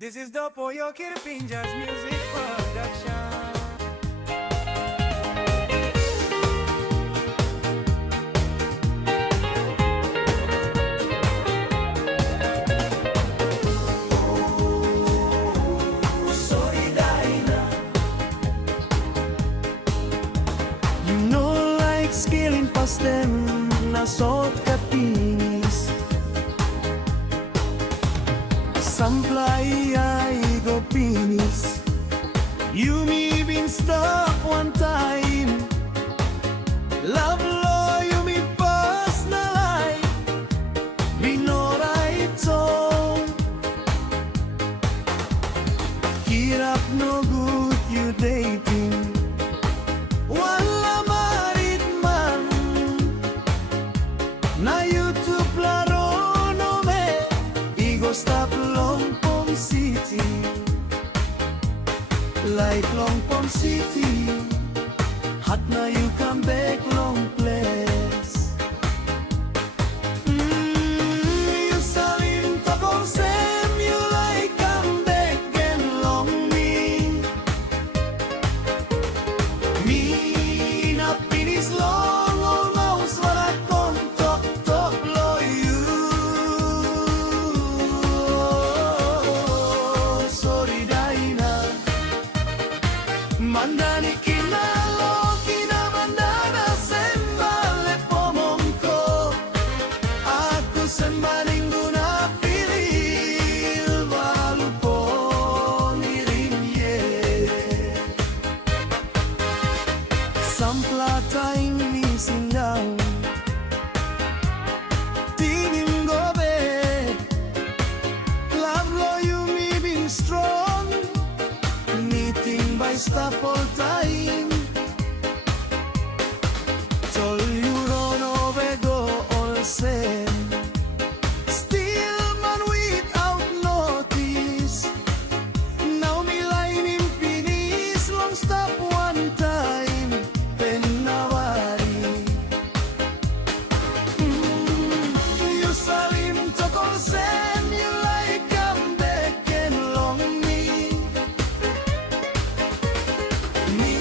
This is the Poyo Pinjas music production. Sori Daina. You know, like scaling past them, nasot kapinis. Samplay ay go pinis. You me been stuck one time. Love law you me personal life. Me no right song. Hirap no good you dating. Wala marit man. Na YouTube laro no me. Igo stop Longpong City, like Longpong City. Hot na you come back long place. You salim to kong sem you like come back and long me. Me na pinis long almost wala kong tok lo you. Sori Daina. Mandani kinalo kinamandana sembale pomongko. Aku sembaling guna pilih walupun irimye. Sampla time ni sindang. Tingin gobe. Love lo you me been strong. Meeting by stop all time. Tol you run over go all same. Still man without notice. Now me line in finish long stop one time. Penawari. You salim to consent you like come back and long me. Me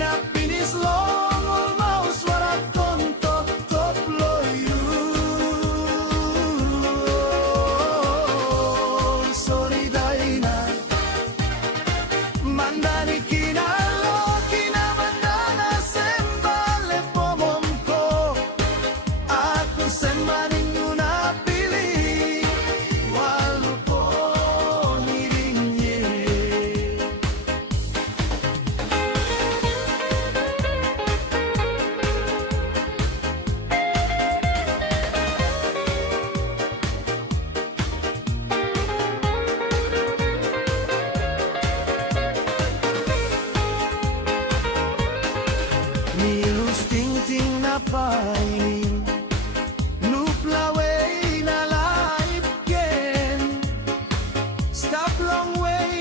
na pinis long almost what I don't top lo you. Sori Daina. Mandani kinalo kinamandana sembale pomongko. Aku sembaling una pilih walupun iringye. Milus ting na painin. Nuplawe na life again. Stop long way